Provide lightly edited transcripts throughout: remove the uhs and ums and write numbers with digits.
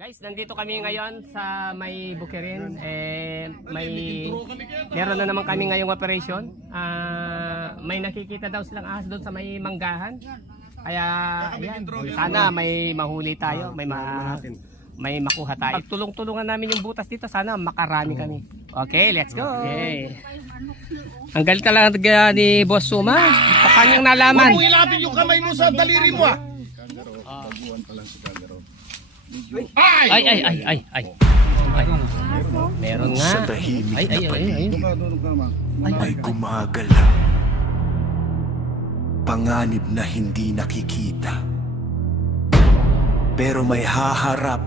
Guys, nandito kami ngayon sa may Bukirin. Meron na naman kami ngayong operation. May nakikita daw silang ahas doon sa may manggahan. Kaya ayan, sana may mahuli tayo, may makuha tayo. Pagtulong-tulungan namin yung butas dito, sana makarami kami. Okay, let's go. Okay. Ang galit talaga ni Boss Suma. Pakanyang nalaman. Huwag mo ilapin yung kamay mo sa daliri mo ah. Baguhan pa lang si Kagaro. Ay. Meron nga. Sa tahimik na paligid ay gumagala. Panganib na hindi nakikita. Pero may haharap.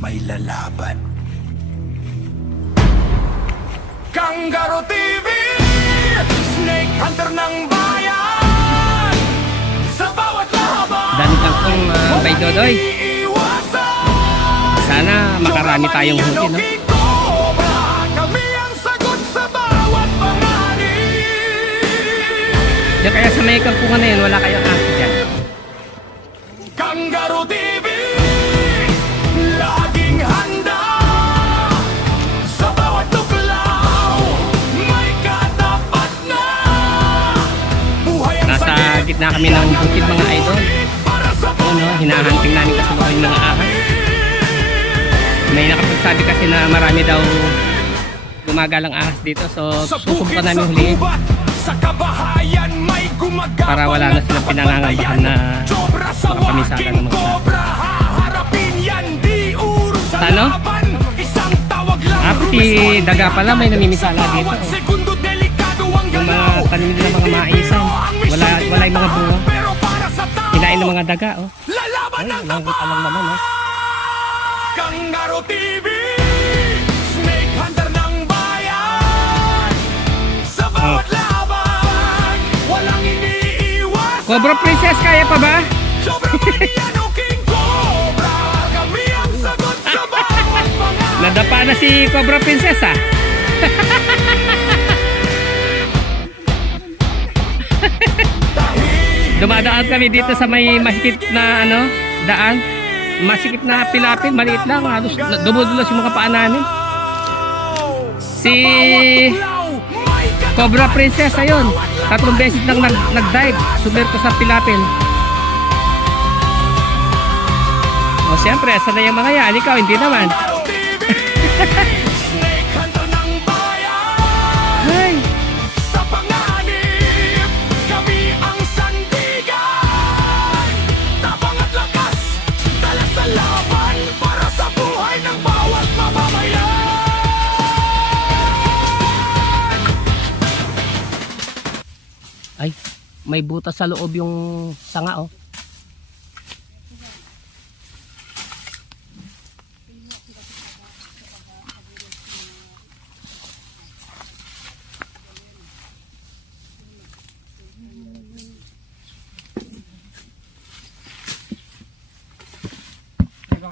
May lalaban. Kagaro TV! Snake Hunter ng bayan! Sa bawat laban! Dami kang Bay Dodoy. Sana makarami tayong huli, no? Kami ang sagot sa bawat panganib. Diyan kaya sa may kampungan na yun, wala kayong aso dyan. Kagaro TV! Laging handa sa bawat tuklaw. May katapat na buhay ang Nasa gitna kami ng bukid, mga idol. Ano, hinahunting namin kasalukuyan yung mga ahas. May nakapagsabi kasi na marami daw gumagalang ahas dito, so susubukan namin huliin para wala na silang pinangangambahan na makapamisakan ng mga ahas. Ano? Pati daga pala may namiminsala dito. Yung mga tanim nila, mga maisan, wala yung mga bunga. Kinain ng mga daga, oh. Ay, alam naman, oh. Kagaro TV, Snake Hunter ng bayan. Sa bawat laban, walang iniiwasan. Cobra Princess, kaya pa ba? Sobra Maniano King Cobra, kami ang sagot sa bawat mga. Nadapa na si Cobra Princess, ah. Dumadaan kami dito sa may masikip na daan. Masikip na pilapil, maliit lang, halos dumudulas yung mga paa namin. Si Cobra Princess ayun, 3 beses nang nag-dive, sumerto sa pilapil. O siyempre, asan na yung mga yan? Ikaw, hindi naman. Snake Hunter ng bayan. Ay. Sa panganib, kami ang sandigan. Tapang at lakas, dala sa laban para sa buhay ng bawat mamamayan. Ay, may butas sa loob yung sanga, oh.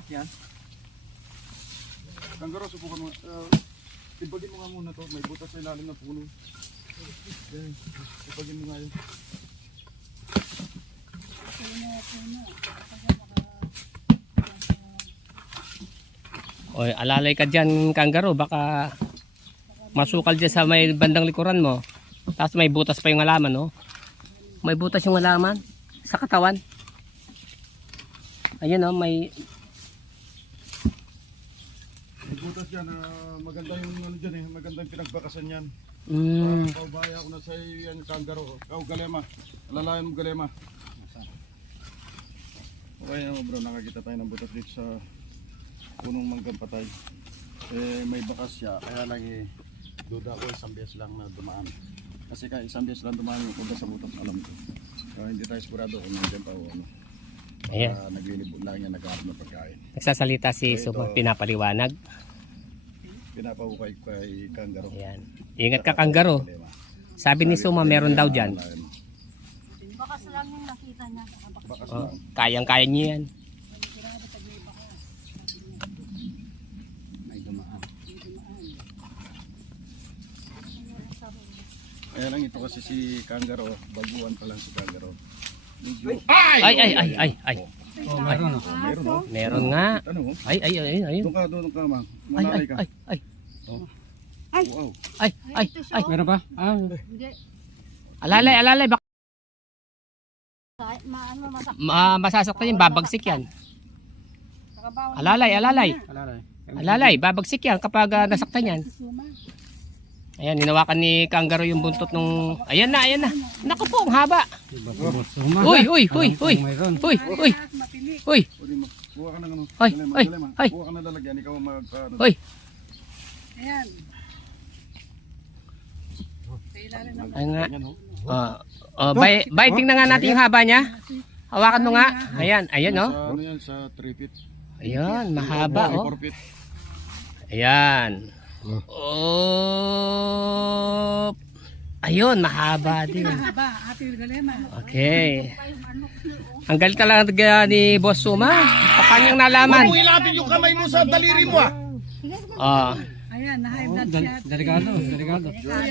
Yan. Kagaro, subukan mo. Ibagin mo nga muna to. May butas sa ilalim ng puno. Yan. Ibagin mo nga yun. Oy, alalay ka dyan, Kagaro. Baka masukal dyan sa may bandang likuran mo. Tapos may butas pa yung halaman, oh. May butas yung halaman sa katawan. Ayun, oh, may... May butas yan. Maganda yung ano dyan eh. Maganda yung pinagbakasan yan. Paubaya ko na sa yan, Kagaro. Ikaw, Galema. Alalayan mo, Galema. Okay naman bro, nakakita tayo ng butas dito sa punong manggang patay. May bakas siya. Kaya lang duda ko isang beses lang na dumaan. Kasi kaya isang beses lang dumaan yung punta sa butas, alam ko. Hindi tayo sigurado kung nandiyan pa o ano. Ayan. Naglilibot lang yan, nagkaroon ng pagkain. Nagsasalita si Suma, pinapaliwanag. Pinapahukay ko kay Kagaro. Ayan. Ingat ka, Kagaro. Sabi ni Suma, meron daw dyan. Bakas lang yung nakita niya. Bakas Oh, lang. kayang-kaya niyo yan. Kaya lang ito kasi si Kagaro, baguhan pa lang si Kagaro. Medyo Ay. Meron. Meron nga. Ano? Ay, ayun. Doon ka ma'am. Ay, Manalay ka. ay. Wow. Ay. Meron ba? Hindi. Alalay. Baka Maano masak. masasaktan yan, babagsik yan. Alalay, babagsik yan kapag nasaktan yan. Ayan, hinawakan ni Kangaroo yung buntot nung... Ayan na. Naku po, ang haba. Uy. Kuha ka ng ano. Ay. Kuha ka na lalagyan. Ikaw ang mag... Uy. Ayan. Ayan nga. Bay, tingnan nga natin yung haba niya. Hawakan mo nga. Ayan, no? Sa ano yan? Sa 3 feet. Ayan, mahaba, oh. 4 feet. Ayan. Oh. Ayun, mahaba din. Okay. Ang galit talaga ni Boss Suma. Paano nalaman? Ilapin yung kamay mo sa daliri mo ah. Oh. Ayan, na-high blood siya. Delikado.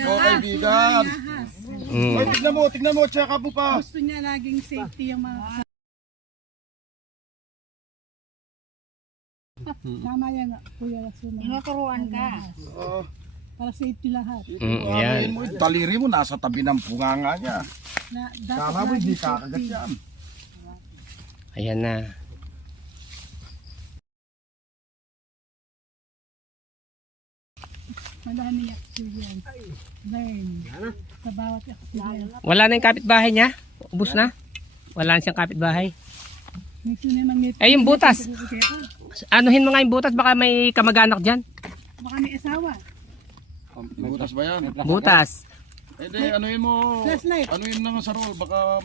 O kaibigan. Oy, tignan mo. Tsaka mo pa. Gusto niya laging safety yung mga... Tama yan, Kuya Suma. Tinuturuan ka. Para safety lahat. Ayan. Mo, daliri mo nasa tabi ng punganga niya. Na, Kala mo hindi kakagat yan. Ayan na. Madami yan. Then, sa bawat yan. Wala na yung kapitbahay niya? Ubus na? Wala na siyang kapitbahay? Next yun naman may... Eh, yung butas. Anuhin mo nga yung butas, baka may kamag-anak dyan. Baka may asawa. Butas ba yan? Butas. Eh di, anuhin mo. Flashlight. Anuhin na nga sa roll. Baka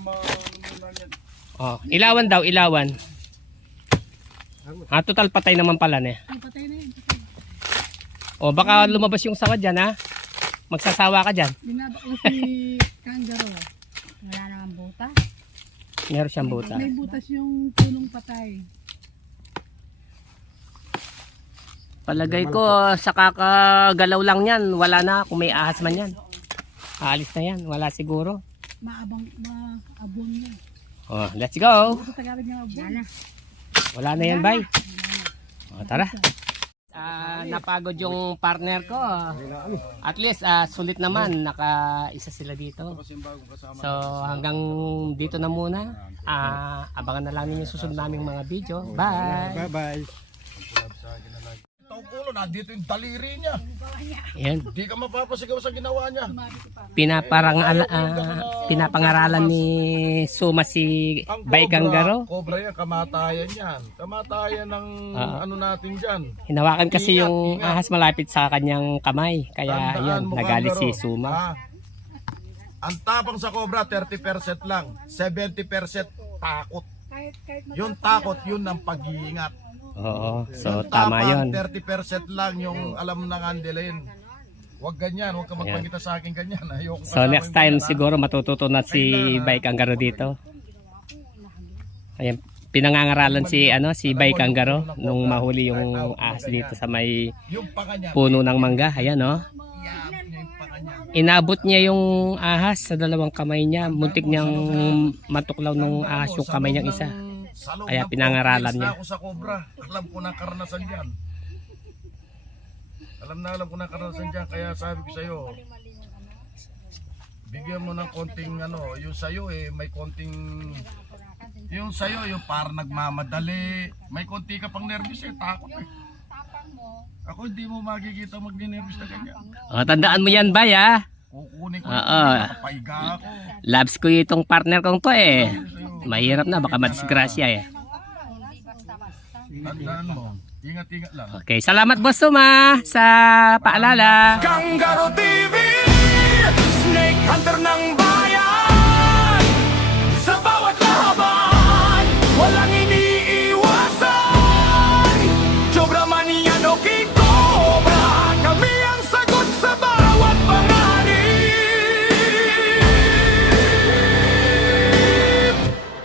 Oh, ilawan daw, ilawan. Total patay naman pala na. Ay, patay na yun. O, baka lumabas yung sawa dyan, ha? Magsasawa ka dyan. Binabao si Kangaroo. Wala naman butas. Meron siyang butas. May butas yung punong patay. Palagay ko, sa kakagalaw lang yan, wala na. Kung may ahas man yan. Aalis na yan, wala siguro. Maabon niya. Oh, let's go. Sa Tagalog niya abon. Wala na yan, bye. O, tara. Napagod yung partner ko. At least, sulit naman. Naka-isa sila dito. So, hanggang dito na muna. Abangan na lang ninyo susunod naming mga video. Bye! Bye. Ulo, nandito yung daliri niya. Ayan. Di ka mapapasigaw sa ginawa niya. Pinapangaralan ni Suma si Bay Kangaroo. Cobra yan, kamatayan yan. Kamatayan ng ano natin dyan. Hinawakan kasi yung ahas malapit sa kanyang kamay. Kaya Tandaan yun, mo, nagalit si Kangaroo. Suma. Ang tapang sa cobra, 30% lang. 70% takot. Yung takot, yun ang pag-iingat. Oo, so Yung tama tapang, yun. 30% lang yung alam ng andelin. Huwag ganyan, huwag ka magpagkita sa akin ganyan. Ayoko So kasama next yung time ganyan, siguro matututo na si Bay Kangaroo dito. Ayan, pinangangaralan si Bay Kangaroo nung mahuli yung ahas dito sa may Yung panga niya, puno ng mangga. Ayan, oh. iyap niya yung panga niya. Inabot niya yung ahas sa dalawang kamay niya. Muntik niyang matuklaw nung ahas yung kamay niyang isa. Kaya pinangaralan niya. Ako sa cobra, alam ko na karanasan diyan. Alam ko na karanasan diyan, kaya sabi ko sa iyo, bigyan mo ng konting yung sa iyo may konting yung sa iyo yung para nagmamadali, may konti ka pang nervous takot eh. Ako hindi mo makikita magni-nervous na ganyan. Oh, tandaan mo yan, Bay, ha? Kukunin ko, Oo. nakapaiga ako. Labs ko itong partner kong to eh. Mahirap na, baka madisgrasya eh. Tandaan mo, ingat-ingat lang. Okay, salamat Boss Suma sa paalala. Kangaroo